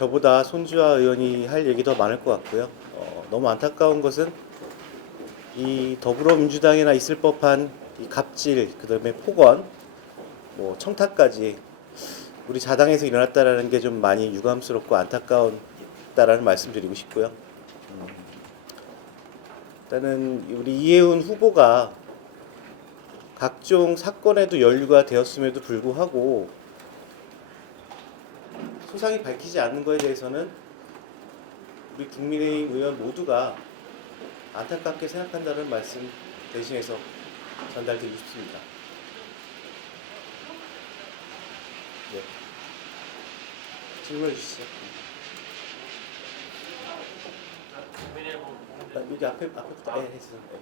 저보다 손주아 의원이 할 얘기 더 많을 것 같고요. 너무 안타까운 것은 이 더불어민주당이나 있을 법한 이 갑질, 그다음에 폭언, 뭐 청탁까지 우리 자당에서 일어났다라는 게 좀 많이 유감스럽고 안타까웠다라는 말씀드리고 싶고요. 일단은 우리 이해운 후보가 각종 사건에도 연루가 되었음에도 불구하고 소상히 밝히지 않는 것에 대해서는 우리 국민의힘 의원 모두가 안타깝게 생각한다는 말씀 대신해서 전달드리고 싶습니다. 네. 질문해 주시죠. 여기 앞에부터 해주세요. 네.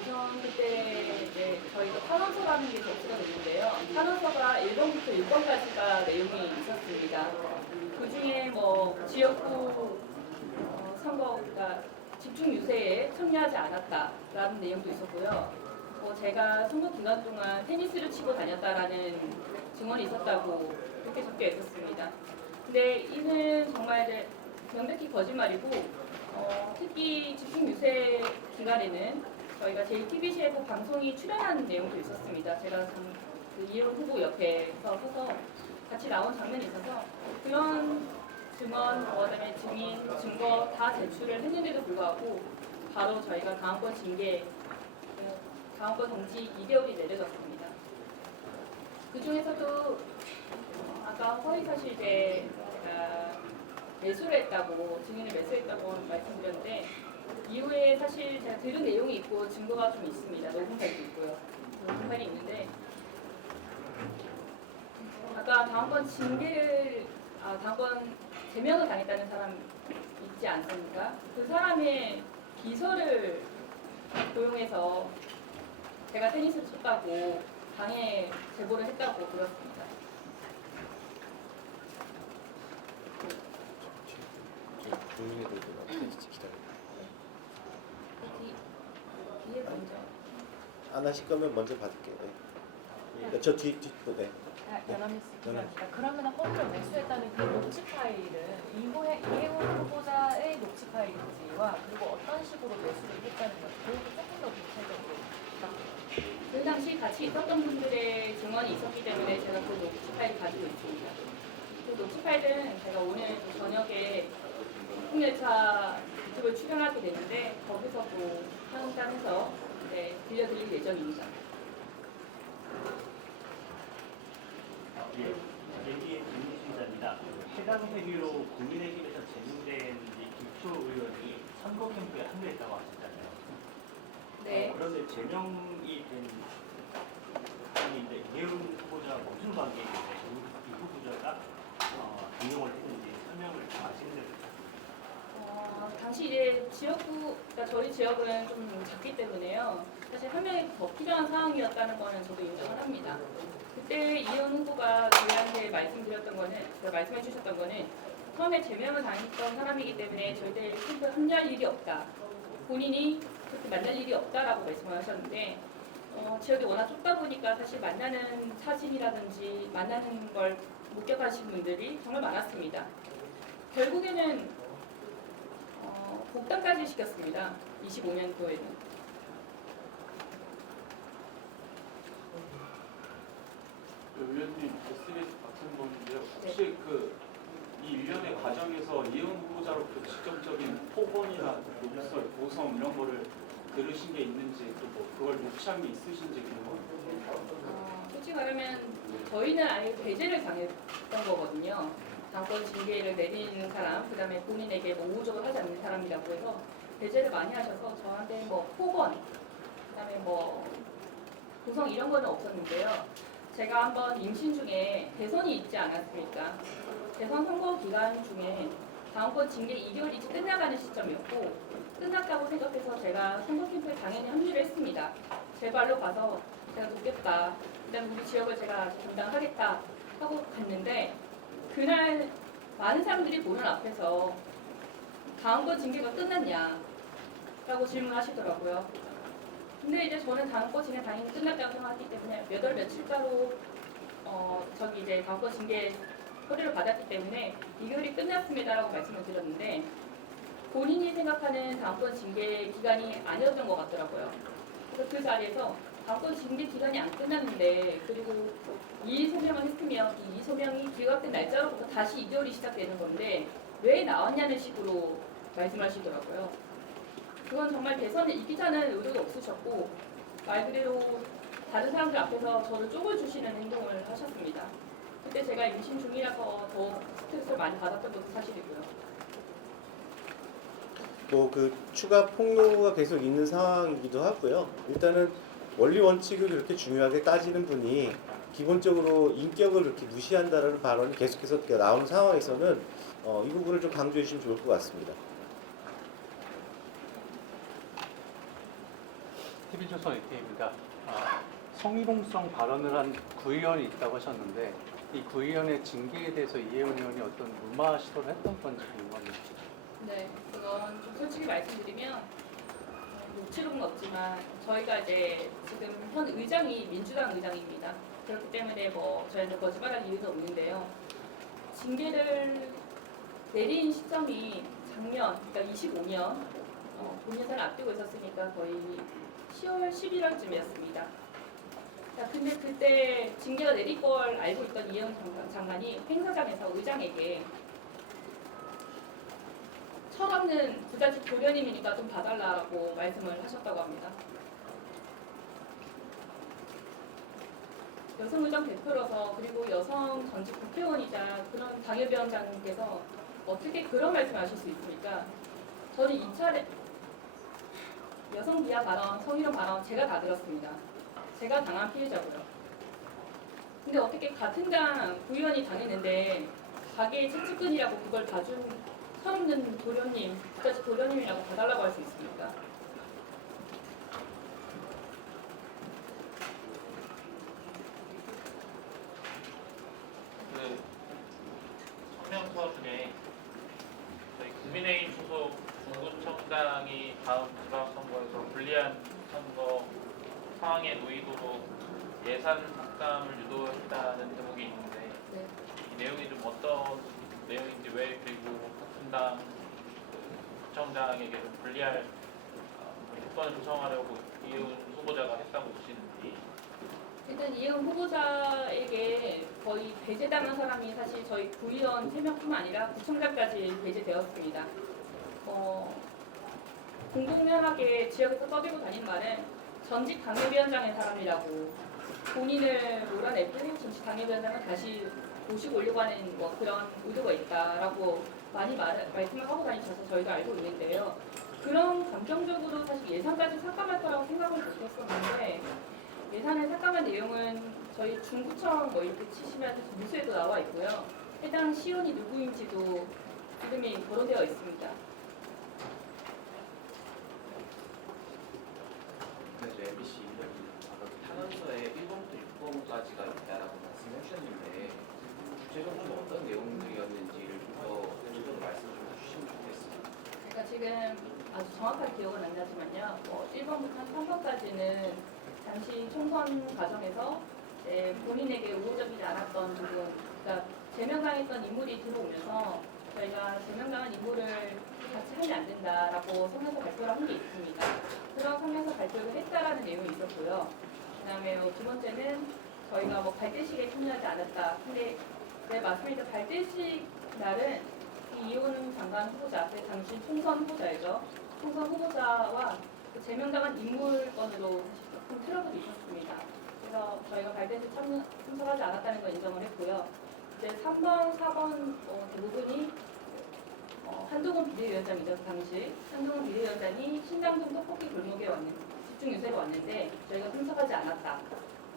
우선 그때 저희가 탄원서라는 게 접수가 됐는데요. 탄원서가 1번부터 6번까지가 내용이 있었습니다. 그 중에 뭐 지역구 선거가 집중 유세에 참여하지 않았다라는 내용도 있었고요. 제가 선거 기간 동안 테니스를 치고 다녔다라는 증언이 있었다고 그렇게 적혀 있었습니다. 근데 이는 정말 이제 명백히 거짓말이고 특히 집중 유세 기간에는 저희가 JTBC에서 방송이 출연하는 내용도 있었습니다. 제가 그 이혜원 후보 옆에서 서서 같이 나온 장면이 있어서 그런 증언, 그다음에 증인, 증거 다 제출을 했는데도 불구하고 바로 저희가 다음번 징계, 다음번 정지 2개월이 내려졌습니다. 그 중에서도 아까 허위사실에 제가 매수를 했다고, 증인을 매수했다고 말씀드렸는데 이후에 사실 제가 들은 내용이 있고 증거가 좀 있습니다. 녹음판도 있고요. 녹음판이 있는데 아까 다음번 징계를 다음번 제명을 당했다는 사람 있지 않습니까? 그 사람의 비서를 고용해서 제가 테니스 쳤다고 당에 제보를 했다고 들었습니다. 국민의힘 기다려. 뒤에 먼저. 안 하실 거면 먼저 받을게요. 네. 저 뒤. 네. 연합뉴스 그러면 허위를 매수했다는 그 녹취 파일은 이혜원 후보자의 녹취 파일인지와 그리고 어떤 식으로 매수를 했다는 건지 그것도 조금 더 구체적으로 부탁드립니다. 그 당시 같이 있었던 분들의 증언이 있었기 때문에 제가 그 녹취 파일 가지고 있습니다. 그 녹취 파일은 제가 오늘 저녁에 홍열차 유튜브에 출연하게 되는데 거기서도 한간해서 들려드릴 예정입니다. 얘기의 김민수입니다. 해당 행위로 국민의힘에서 제명된 김표 의원이 선거 캠프에 합류했다고 하셨잖아요. 네. 그런데 제명이 된 분인데 이혜원 후보자와 무슨 관계인데 이 후보자가 임명을 했는지 설명을 좀 하시는 대로 부탁드립니다. 당시 이제 지역구, 그러니까 저희 지역은 좀 작기 때문에요. 사실 한 명이 더 필요한 상황이었다는 거는 저도 인정을 합니다. 그때 이혜원 후보가 저희한테 말씀해 주셨던 거는 처음에 제명을 당했던 사람이기 때문에 저희들 캠프에 합류할 일이 없다. 본인이 그렇게 만날 일이 없다라고 말씀을 하셨는데 지역이 워낙 좁다 보니까 사실 만나는 사진이라든지 만나는 걸 목격하신 분들이 정말 많았습니다. 결국에는 복당까지 시켰습니다. 25년도에는. 의원님, SBS 박승범인데요. 혹시 이 일련의 과정에서 이혜원 후보자로부터 직접적인 폭언이나 욕설, 고성 이런 거를 들으신 게 있는지 또 뭐 그걸 녹취한 게 있으신지 궁금합니다. 솔직히 말하면 저희는 아예 배제를 당했던 거거든요. 당권 징계를 내리는 사람, 그다음에 본인에게 뭐 우호적으로 하지 않는 사람이라고 해서 배제를 많이 하셔서 저한테 뭐 폭언, 그다음에 뭐 고성 이런 거는 없었는데요. 제가 한번 임신 중에 대선이 있지 않았습니까? 대선 선거 기간 중에 다음번 징계 2개월이 이제 끝나가는 시점이었고 끝났다고 생각해서 제가 선거 캠프에 당연히 합류를 했습니다. 제 발로 가서 제가 돕겠다. 그다음에 우리 지역을 제가 담당하겠다 하고 갔는데 그날 많은 사람들이 보는 앞에서 다음번 징계가 끝났냐? 라고 질문하시더라고요. 근데 이제 저는 다음번 징계 당연히 끝났다고 생각하기 때문에 몇 월 며칠자로 저기 이제 다음번 징계 서류를 받았기 때문에 2개월이 끝났습니다라고 말씀을 드렸는데 본인이 생각하는 다음번 징계 기간이 아니었던 것 같더라고요. 그래서 그 자리에서 다음번 징계 기간이 안 끝났는데 그리고 이의 소명을 했으면 이 이의 소명이 기각된 날짜로부터 다시 2개월이 시작되는 건데 왜 나왔냐는 식으로 말씀하시더라고요. 그건 정말 대선에 이기자는 의도도 없으셨고 말 그대로 다른 사람들 앞에서 저를 쪼개주시는 행동을 하셨습니다. 그때 제가 임신 중이라서 더 스트레스를 많이 받았던 것도 사실이고요. 뭐 그 추가 폭로가 계속 있는 상황이기도 하고요. 일단은 원리 원칙을 그렇게 중요하게 따지는 분이 기본적으로 인격을 그렇게 무시한다라는 발언이 계속해서 이렇게 나오는 상황에서는 이 부분을 좀 강조해 주시면 좋을 것 같습니다. TV조선 이태입니다. 성희롱성 발언을 한 구의원이 있다고 하셨는데 이 구의원의 징계에 대해서 이혜원 의원이 어떤 무마 시도를 했던 건지 궁금합니다. 네, 그건 좀 솔직히 말씀드리면 녹취록은 없지만 저희가 이제 지금 현 의장이 민주당 의장입니다. 그렇기 때문에 뭐 저희는 거짓말할 이유도 없는데요. 징계를 내린 시점이 작년, 그러니까 25년 본예산을 앞두고 있었으니까 거의 10월, 11월쯤이었습니다. 자, 근데 그때 징계가 내릴 걸 알고 있던 이혜원 장관이 행사장에서 의장에게 철없는 부잣집 도련님이니까 좀 봐달라고 말씀을 하셨다고 합니다. 여성의장 대표로서 그리고 여성 전직 국회의원이자 그런 당협위원장님께서 어떻게 그런 말씀을 하실 수 있습니까? 저는 이 차례 여성 비하 발언, 성희롱 발언 제가 다 들었습니다. 제가 당한 피해자고요. 근데 어떻게 같은 당 구의원이 당했는데 가게의 채찍근이라고 그걸 봐준 철없는 도련님, 부잣집 도련님이라고 봐달라고 할 수 있습니까? 그 성명서 중에 저희 국민의힘 소속 중구청장이 다음 지방선거에서 불리한 선거 상황에 의도로 예산 삭감을 유도했다는 대목이 있는데 네. 이 내용이 좀 어떤 내용인지 왜 그리고 같은 당 구청장에게 좀 불리할 조건을 조성하려고 이혜원 후보자가 했다고 보시는지. 일단 이혜원 후보자에게 거의 배제당한 사람이 사실 저희 구의원 3명뿐만 아니라 구청장까지 배제되었습니다. 공공연하게 지역에서 떠들고 다닌 말은 전직 당협위원장의 사람이라고 본인을 몰아내고 전직 당협위원장을 다시 모시고 오려고 하는 뭐 그런 의도가 있다라고 많이 말씀을 하고 다니셔서 저희도 알고 있는데요. 그런 감정적으로 사실 예산까지 삭감할 거라고 생각을 못했었는데 예산을 삭감한 내용은 저희 중구청 뭐 이렇게 치시면 뉴스에도 나와 있고요. 해당 시의원이 누구인지도 이름이 거론되어 있습니다. 네, MBC 탄원서에 1번부터 6번까지가 있다라고 말씀해 주셨는데 구체적으로 어떤 내용들이었는지를 좀 더 구체적으로 말씀을 좀 해주시면 좋겠습니다. 제가 지금 아주 정확하게 기억은 안 나지만요. 1번부터 3번까지는 당시 총선 과정에서 본인에게 우호적이지 않았던 부분, 그러니까 제명당했던 인물이 들어오면서 저희가 제명당한 인물을 같이 하면 안 된다라고 성명서 발표를 한 게 있습니다. 그런 성명서 발표를 했다라는 내용이 있었고요. 그다음에 두 번째는 저희가 뭐 발대식에 참여하지 않았다. 근데 맞습니다. 발대식 날은 이혜원 장관 후보자, 그 당시 총선 후보자이죠. 총선 후보자와 그 제명당한 인물 건으로 조금 트러블이 있었습니다. 그래서 저희가 발대식 참석하지 않았다는 걸 인정을 했고요. 이제 3번, 4번 대부분이 한동훈 비대위원장이죠. 그 당시 한동훈 비대위원장이 신당동 떡볶이 골목에 집중 유세로 왔는데 저희가 참석하지 않았다.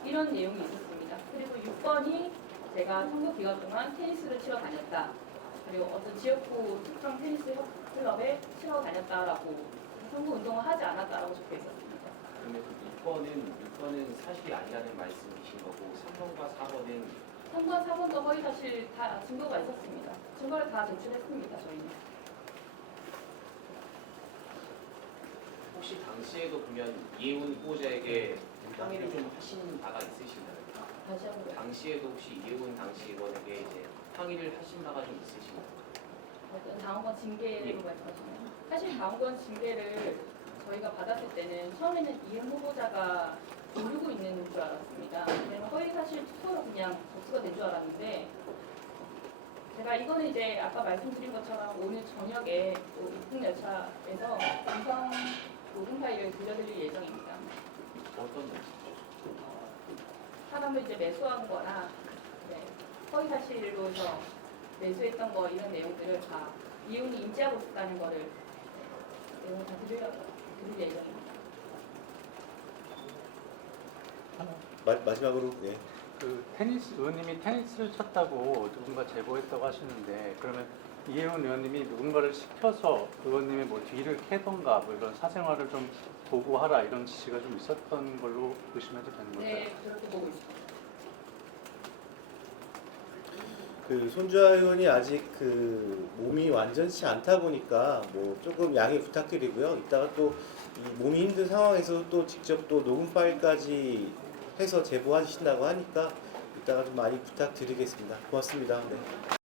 이런 내용이 있었습니다. 그리고 6번이 제가 선거 기간 동안 테니스를 치러 다녔다. 그리고 어떤 지역구 특정 테니스 클럽에 치러 다녔다라고 선거 운동을 하지 않았다라고 적혀 있었습니다. 그러면 6번은 사실이 아니라는 말씀이신 거고 3번과 4번은 3번, 4번도 허위 사실 다 증거가 있었습니다. 증거를 다 제출했습니다. 저희는. 혹시 당시에도 그러면 이혜훈 후보자에게 항의를 좀 하신 바가 있으신가요? 다시 한번. 당시에도 혹시 이혜훈 당시 의원에게 이제 항의를 하신 바가 좀 있으신가요? 다음번 징계로 말씀하시나요? 사실 다음번 징계를 저희가 받았을 때는 처음에는 이은 후보자가 모르고 있는 줄 알았습니다. 왜냐면 허위 사실 투표로 그냥 접수가 된 줄 알았는데 제가 이거는 이제 아까 말씀드린 것처럼 오늘 저녁에 또 입국열차에서 음성 녹음 파일을 들려드릴 예정입니다. 어떤 말씀이죠? 사람을 이제 매수한 거나 허위 사실로 해서 매수했던 거 이런 내용들을 다 이용이 인지하고 있다는 거를 내용을 다 드릴 예정입니다. 마지막으로 네. 그 테니스 의원님이 테니스를 쳤다고 누군가 제보했다고 하시는데 그러면 이혜훈 의원님이 누군가를 시켜서 의원님이 뭐 뒤를 캐던가 뭐 이런 사생활을 좀 보고하라 이런 지시가 좀 있었던 걸로 의심해도 되는 걸까요? 네, 그렇게 보고 있습니다. 그 손주아 의원이 아직 그 몸이 완전치 않다 보니까 뭐 조금 양해 부탁드리고요. 이따가 또 이 몸이 힘든 상황에서 또 직접 또 녹음 파일까지 해서 제보하신다고 하니까 이따가 좀 많이 부탁드리겠습니다. 고맙습니다. 네.